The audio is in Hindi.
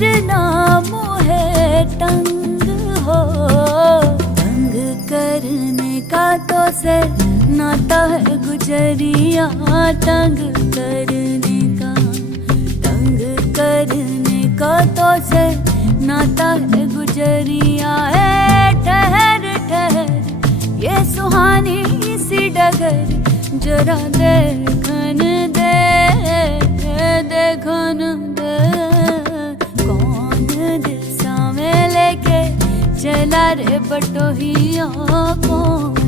दूर ना मोहे तंग हो। तंग करने का तो से नाता है गुजरिया, तंग करने का, तंग करने का तो से नाता है गुजरिया। है ठहर ठहर ये सुहानी सी डगर, जरा देखन दे, देखन दे। कौन दिशा में लेके चला रे बटोहिया, कौन